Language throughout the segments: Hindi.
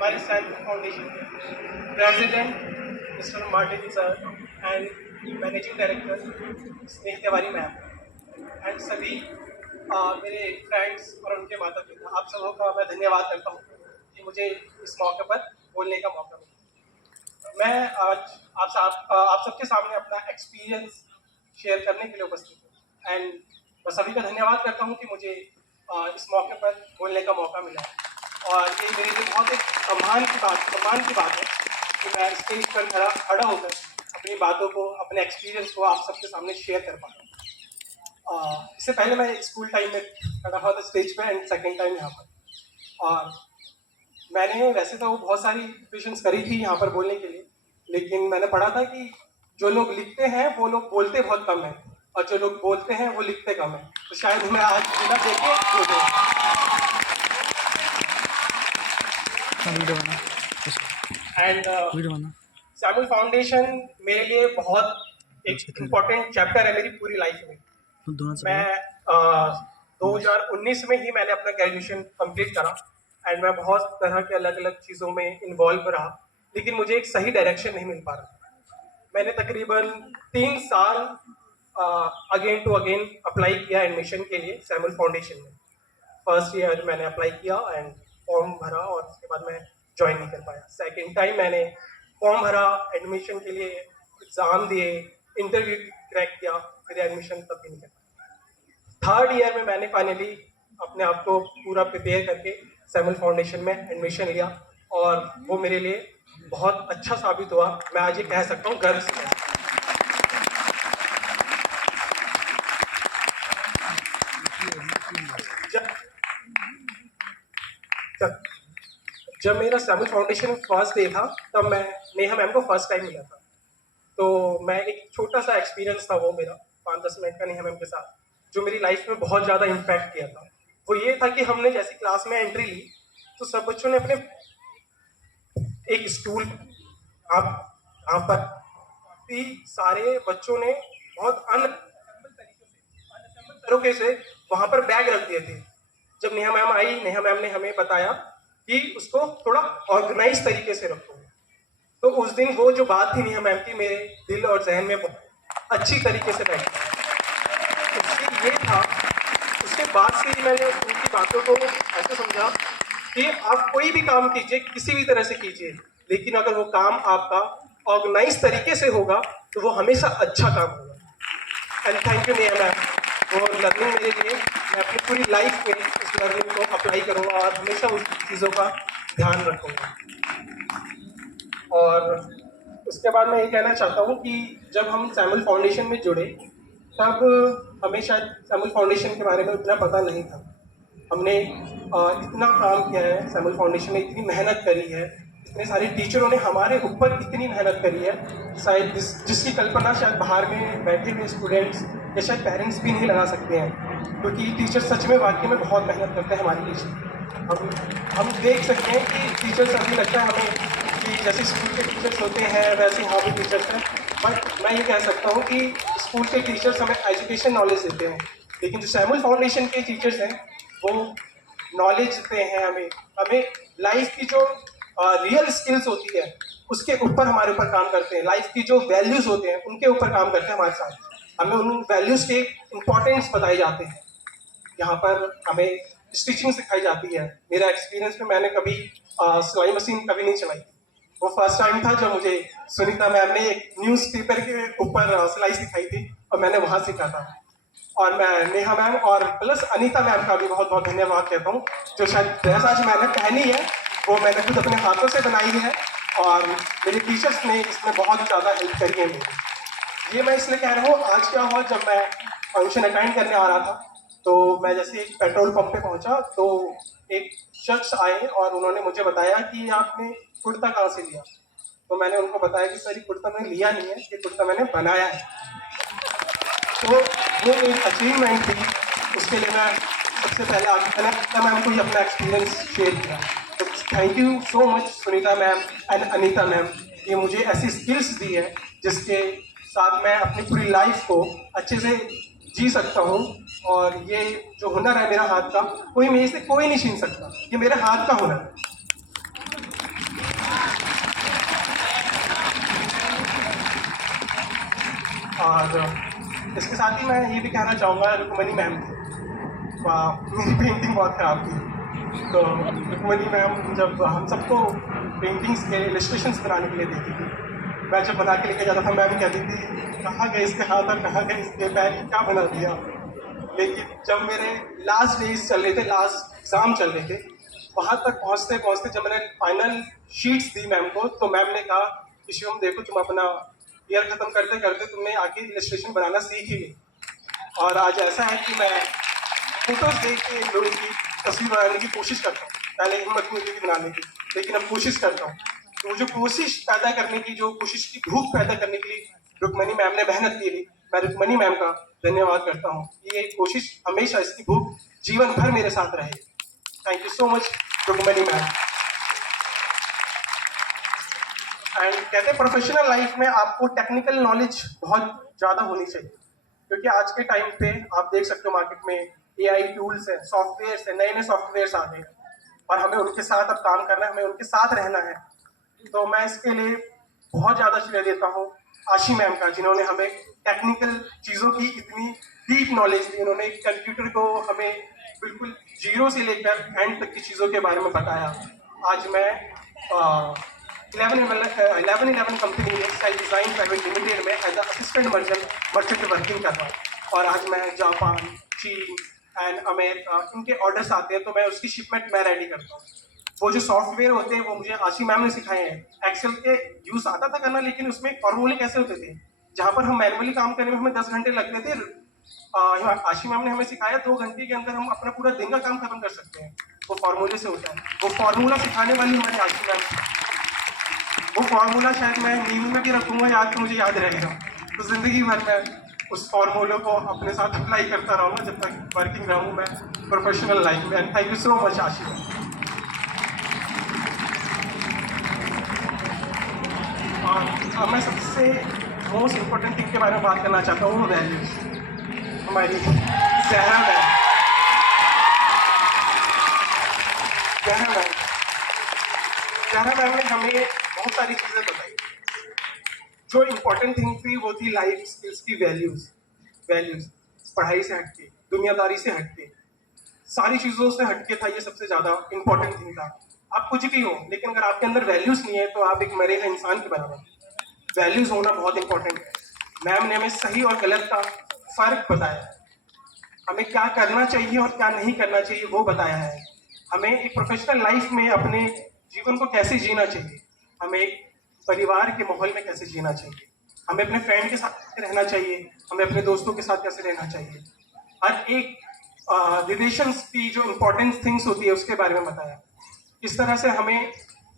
हमारे सैम फाउंडेशन के president mister Martin sir and managing director स्नेह तिवारी मैम एंड सभी मेरे फ्रेंड्स और उनके माता पिता, आप सबों का मैं धन्यवाद करता हूँ कि मुझे इस मौके पर बोलने का मौका मिला। मैं आज आप सबके सामने अपना एक्सपीरियंस शेयर करने के लिए उपस्थित हूँ एंड मैं सभी का धन्यवाद करता हूँ कि मुझे इस मौके पर बोलने का मौका मिला है। और ये मेरे लिए बहुत एक सम्मान की बात है कि मैं स्टेज पर खड़ा होकर अपनी बातों को, अपने एक्सपीरियंस को आप सबके सामने शेयर कर पा रहा हूँ। इससे पहले मैं स्कूल टाइम में खड़ा हुआ था स्टेज पे एंड सेकेंड टाइम यहाँ पर। और मैंने वैसे तो बहुत सारी प्रिपरेशंस करी थी यहाँ पर बोलने के लिए, लेकिन मैंने पढ़ा था कि जो लोग लिखते हैं वो लोग बोलते बहुत कम हैं और जो लोग बोलते हैं वो लिखते कम हैं। तो शायद मैं आज बिना देखे एंड सैमुअल फाउंडेशन मेरे लिए बहुत एक इम्पोर्टेंट चैप्टर है मेरी पूरी लाइफ में। मैं 2019 में ही मैंने अपना ग्रेजुएशन कंप्लीट करा एंड मैं बहुत तरह के अलग अलग चीज़ों में इन्वॉल्व रहा, लेकिन मुझे एक सही डायरेक्शन नहीं मिल पा रहा। मैंने तकरीबन 3 साल अगेन टू अगेन अप्लाई किया एडमिशन के लिए सैमुअल फाउंडेशन में। फर्स्ट ईयर मैंने अप्लाई किया एंड फॉर्म भरा और उसके बाद मैं ज्वाइन नहीं कर पाया। सेकेंड टाइम मैंने फॉर्म भरा एडमिशन के लिए, एग्ज़ाम दिए, इंटरव्यू क्रैक किया, फिर एडमिशन तब भी नहीं कर पाया। थर्ड ईयर में मैंने फाइनली अपने आप को पूरा प्रिपेयर करके सैमुअल फाउंडेशन में एडमिशन लिया और वो मेरे लिए बहुत अच्छा साबित हुआ। मैं आज ये कह सकता हूँ गर्व से। जब मेरा सैमुअल फाउंडेशन फर्स्ट डे था तब मैं नेहा मैम को फर्स्ट टाइम मिला था। तो मैं एक छोटा सा एक्सपीरियंस था वो मेरा 5-10 मिनट का नेहा मैम के साथ, जो मेरी लाइफ में बहुत ज़्यादा इम्पैक्ट किया था। वो ये था कि हमने जैसी क्लास में एंट्री ली तो सब बच्चों ने अपने एक स्टूल यहाँ पर सारे बच्चों ने बहुत तरीके से वहाँ पर बैग रख दिए थे। जब नेहा मैम आई, नेहा मैम ने हमें बताया कि उसको थोड़ा ऑर्गेनाइज तरीके से रखो। तो उस दिन वो जो बात थी नेहा मैम की मेरे दिल और जहन में बहुत अच्छी तरीके से बैठी। उससे ये था, उसके बाद से ही मैंने उनकी बातों को ऐसे समझा कि आप कोई भी काम कीजिए, किसी भी तरह से कीजिए, लेकिन अगर वो काम आपका ऑर्गेनाइज तरीके से होगा तो वो हमेशा अच्छा काम होगा। And thank you Neha ma'am. वो लर्निंग मेरे लिए, मैं अपनी पूरी लाइफ में उस लर्निंग को अप्लाई करूँगा और हमेशा उस चीज़ों का ध्यान रखूँगा। और उसके बाद मैं ये कहना चाहता हूँ कि जब हम सैमुअल फाउंडेशन में जुड़े तब हमें शायद सैमुअल फाउंडेशन के बारे में उतना पता नहीं था। हमने इतना काम किया है, सैमुअल फाउंडेशन ने इतनी मेहनत करी है, इतने सारे टीचरों ने हमारे ऊपर इतनी मेहनत करी है, शायद जिसकी कल्पना शायद बाहर में बैठे हुए स्टूडेंट्स या शायद पेरेंट्स भी नहीं लगा सकते हैं। क्योंकि टीचर सच में वाकई में बहुत मेहनत करते हैं। हमारे टीचर हम देख सकते हैं कि टीचर्स अभी लगता है हमें कि जैसे स्कूल के टीचर्स होते हैं वैसे यहाँ भी टीचर्स हैं, बट मैं ये कह सकता हूँ कि स्कूल के टीचर्स हमें एजुकेशन नॉलेज देते हैं, लेकिन जो सैमुअल फाउंडेशन के टीचर्स हैं वो नॉलेज देते हैं हमें लाइफ की जो रियल स्किल्स होती है उसके ऊपर हमारे ऊपर काम करते हैं। लाइफ की जो वैल्यूज़ होते हैं उनके ऊपर काम करते हैं हमारे साथ। हमें उन वैल्यूज़ के इम्पोर्टेंस बताए जाते हैं। यहाँ पर हमें स्टिचिंग सिखाई जाती है। मेरा एक्सपीरियंस में मैंने कभी सिलाई मशीन कभी नहीं चलाई। वो फर्स्ट टाइम था जब मुझे सुनीता मैम ने एक न्यूज़पेपर के ऊपर सिलाई सिखाई थी और मैंने वहाँ सीखा था। और मैं नेहा मैम और प्लस अनीता मैम का भी बहुत बहुत धन्यवाद कहता हूँ, जो शायद ड्रेस आज मैंने पहनी है वो मैंने खुद अपने हाथों से बनाई है और मेरे टीचर्स ने इसमें बहुत ज़्यादा हेल्प करी है मेरी। ये मैं इसलिए कह रहा हूँ, आज क्या हुआ, जब मैं फंक्शन अटेंड करने आ रहा था तो मैं जैसे एक पेट्रोल पंप पे पहुंचा तो एक शख्स आए और उन्होंने मुझे बताया कि आपने कुर्ता कहाँ से लिया। तो मैंने उनको बताया कि सर ये कुर्ता मैंने लिया नहीं है, ये कुर्ता मैंने बनाया है। तो वो एक अचीवमेंट थी, उसके लिए मैं सबसे पहले आगे अनीता मैम को ही अपना एक्सपीरियंस शेयर किया। तो thank you so much Sunita ma'am and Anita ma'am, ये मुझे ऐसी स्किल्स दी है जिसके साथ मैं अपनी पूरी लाइफ को अच्छे से जी सकता हूँ। और ये जो हुनर है मेरा हाथ का, कोई मेरे से कोई नहीं छीन सकता, ये मेरे हाथ का हुनर है। और इसके साथ ही मैं ये भी कहना चाहूँगा, रुक्मणी मैम मेरी पेंटिंग बहुत ख़राब थी, तो रुक्मणी मैम जब हम सबको पेंटिंग्स के इलस्ट्रेशंस बनाने के लिए देती थी, मैं जब बना के लेके जाता था मैम कहती थी कहाँ गए इसके हाथ और कहाँ गए इसके पैर, क्या बना दिया। लेकिन जब मेरे लास्ट डेज चल रहे थे, लास्ट एग्ज़ाम चल रहे थे, वहाँ तक पहुँचते पहुँचते जब मैंने फाइनल शीट्स दी मैम को, तो मैम ने कहा कि शिवम देखो, तुम अपना ईयर ख़त्म करते करते तुमने आके इलस्ट्रेशन बनाना सीख ही ली। और आज ऐसा है कि मैं फोटोज देख के लोगों की तस्वीर बनाने की कोशिश करता हूँ। पहले हिम्मत नहीं होती थी बनाने की, लेकिन अब कोशिश करता हूँ। तो वो जो कोशिश पैदा करने की, जो कोशिश की भूख पैदा करने के लिए रुक्मणी मैम ने मेहनत की थी, मैं रुक्मणी मैम का धन्यवाद करता हूँ। ये कोशिश हमेशा, इसकी भूख जीवन भर मेरे साथ रहेगी। Thank you so much Rukmani ma'am. And कहते हैं प्रोफेशनल लाइफ में आपको टेक्निकल नॉलेज बहुत ज़्यादा होनी चाहिए, क्योंकि आज के टाइम पे आप देख सकते हो मार्केट में एआई टूल्स है, सॉफ्टवेयर्स है, नए नए सॉफ्टवेयर्स आ गए हैं और हमें उनके साथ अब काम करना है, हमें उनके साथ रहना है। तो मैं इसके लिए बहुत ज़्यादा श्रेय देता हूँ आशी मैम का, जिन्होंने हमें टेक्निकल चीज़ों की इतनी डीप नॉलेज दी। उन्होंने कंप्यूटर को हमें बिल्कुल जीरो से लेकर एंड तक की चीज़ों के बारे में बताया। आज मैं 1111 कंपनी में सेल डिज़ाइन प्राइवेट लिमिटेड में एज असिस्टेंट मर्चेंट वर्किंग कर रहा हूँ। और आज मैं जापान, चीन एंड अमेरिका, इनके ऑर्डर्स आते हैं तो मैं उसकी शिपमेंट मैं रेडी करता हूँ। वो जो सॉफ्टवेयर होते हैं वो मुझे आशी मैम ने सिखाए हैं। एक्सेल के यूज़ आता था करना, लेकिन उसमें फॉर्मूले कैसे होते थे, जहाँ पर हम मैनुअली काम करने में हमें 10 घंटे लगते थे, आशी मैम ने हमें सिखाया 2 घंटे के अंदर हम अपना पूरा दिन का काम खत्म कर सकते हैं। वो फार्मूले से होता है। वो फार्मूला सिखाने वाली हमारी आशी मैम। वो फार्मूला शायद मैं नींद में भी रखूँगा याद, तो मुझे याद रहेगा। तो ज़िंदगी भर मैं उस फार्मूले को अपने साथ अप्लाई करता रहूँगा जब तक वर्किंग रहूँ मैं प्रोफेशनल लाइफ में। And thank you so much आशी मैम। और अब मैं सबसे मोस्ट इम्पोर्टेंट थिंग के बारे में बात करना चाहता हूँ, वो वैल्यूज़। हमारी Zahra ma'am, Zahra ma'am Zahra ma'am ने हमें बहुत सारी चीज़ें बताई। जो इम्पोर्टेंट थिंग थी वो थी लाइफ स्किल्स की वैल्यूज़। वैल्यूज़ पढ़ाई से हटके, दुनियादारी से हटके, सारी चीज़ों से हटके था, ये सबसे ज़्यादा इम्पोर्टेंट थिंग था। आप कुछ भी हो, लेकिन अगर आपके अंदर वैल्यूज़ नहीं है तो आप एक मरे हुए इंसान के बराबर। वैल्यूज़ होना बहुत इंपॉर्टेंट है। मैम ने हमें सही और गलत का फ़र्क बताया है, हमें क्या करना चाहिए और क्या नहीं करना चाहिए वो बताया है, हमें एक प्रोफेशनल लाइफ में अपने जीवन को कैसे जीना चाहिए, हमें एक परिवार के माहौल में कैसे जीना चाहिए, हमें अपने फ्रेंड के साथ कैसे रहना चाहिए, हमें अपने दोस्तों के साथ कैसे रहना चाहिए। हर एक रिलेशंस की जो इम्पोर्टेंट थिंग्स होती है उसके बारे में बताया। इस तरह से हमें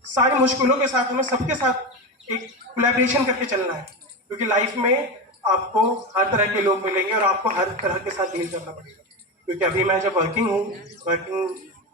सारी मुश्किलों के साथ, हमें सबके साथ एक कोलैबोरेशन करके चलना है, क्योंकि लाइफ में आपको हर तरह के लोग मिलेंगे और आपको हर तरह के साथ डील करना पड़ेगा। क्योंकि अभी मैं जब वर्किंग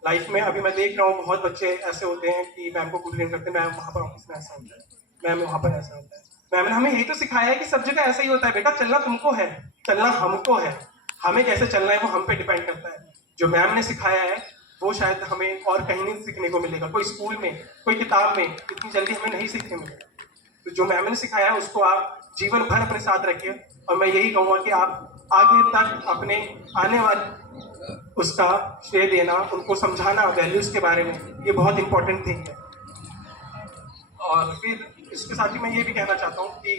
लाइफ में अभी मैं देख रहा हूँ बहुत बच्चे ऐसे होते हैं कि मैम को कंप्लेन करते हैं, मैम वहाँ पर ऑफिस में ऐसा होता है, मैम वहाँ पर ऐसा होता है। मैम ने हमें यही तो सिखाया है कि सब जगह ऐसा ही होता है बेटा, चलना तुमको है, चलना हमको है, हमें कैसे चलना है वो हम पे डिपेंड करता है। जो मैम ने सिखाया है वो शायद हमें और कहीं नहीं सीखने को मिलेगा, कोई स्कूल में, कोई किताब में इतनी जल्दी हमें नहीं सीखने मिलेगा। तो जो मैम ने सिखाया है उसको आप जीवन भर अपने साथ रखिए, और मैं यही कहूँगा कि आप आगे तक अपने आने वाले उसका श्रेय देना, उनको समझाना वैल्यूज़ के बारे में, ये बहुत इंपॉर्टेंट थिंग है। और फिर इसके साथ ही मैं ये भी कहना चाहता हूँ कि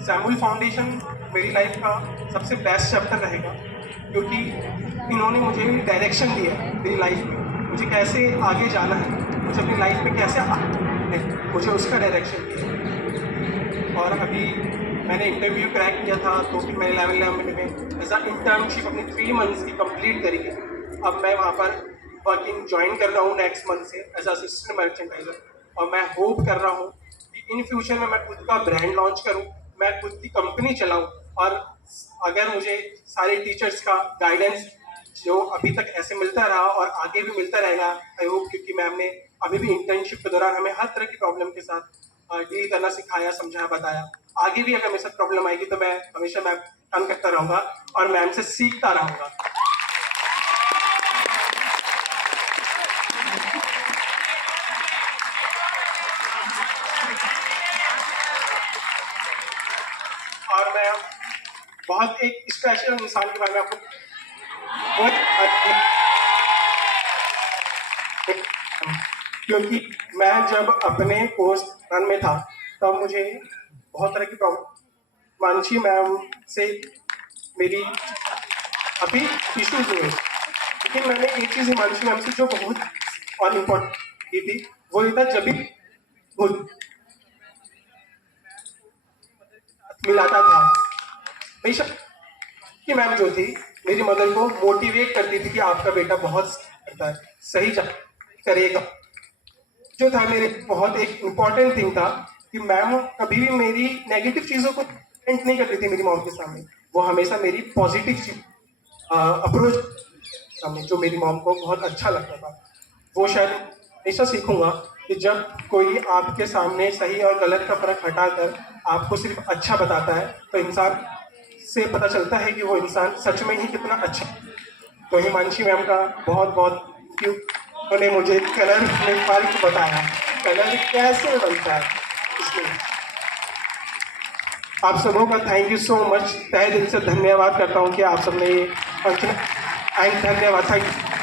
सैमुअल फाउंडेशन मेरी लाइफ का सबसे बेस्ट चैप्टर रहेगा, क्योंकि इन्होंने मुझे डायरेक्शन दिया है मेरी लाइफ में, मुझे कैसे आगे जाना है, मुझे अपनी लाइफ में कैसे है, मुझे उसका डायरेक्शन दिया। और अभी मैंने इंटरव्यू क्रैक किया था, तो फिर मैंने 11 में एज अ इंटर्नशिप अपनी 3 मंथ्स की कंप्लीट करी है। अब मैं वहाँ पर वर्किंग ज्वाइन कर रहा हूँ नेक्स्ट मंथ से एज असिस्टेंट मर्चेंडाइजर, और मैं होप कर रहा हूँ कि इन फ्यूचर में मैं खुद का ब्रांड लॉन्च करूँ, मैं खुद की कंपनी चलाऊँ। और अगर मुझे सारे टीचर्स का गाइडेंस जो अभी तक ऐसे मिलता रहा और आगे भी मिलता रहेगा, आई होप, क्योंकि मैम ने अभी भी इंटर्नशिप के दौरान हमें हर तरह की प्रॉब्लम के साथ डील करना सिखाया, समझाया, बताया। आगे भी अगर मेरे साथ प्रॉब्लम आएगी तो मैं हमेशा मैम काम करता रहूँगा और मैम से सीखता रहूँगा। और मैं बहुत एक स्पेशल इंसान के बारे में आपको बहुत, क्योंकि मैं जब अपने कोर्स रन में था तब मुझे बहुत तरह की प्रॉब्लम मानसी मैम से मेरी अभी इश्यूज हुए, लेकिन मैंने एक चीज़ हिमांशु मैम से जो बहुत और इम्पोर्टेंट की थी वो ये था, जब भी खुद मिलाता था बेशक कि मैम जो थी मेरी मदर को मोटिवेट करती थी कि आपका बेटा बहुत करता है, सही करेगा। जो था मेरे बहुत एक इम्पॉर्टेंट थिंग था कि मैम कभी भी मेरी नेगेटिव चीज़ों को प्रेजेंट नहीं करती थी मेरी मॉम के सामने, वो हमेशा मेरी पॉजिटिव अप्रोच सामने, जो मेरी मॉम को बहुत अच्छा लगता था। वो शायद हमेशा सीखूंगा कि जब कोई आपके सामने सही और गलत का फर्क हटाकर आपको सिर्फ अच्छा बताता है तो इंसान से पता चलता है कि वो इंसान सच में ही कितना अच्छा है। तो हिमांशी मैम का बहुत बहुत थैंक यू, उन्होंने मुझे कलर में फर्क बताया, कलर कैसे बनता है इसमें। आप सबों का थैंक यू सो मच, तहे दिल से धन्यवाद करता हूँ कि आप सबने ये फंक्शन एंड धन्यवाद, थैंक यू।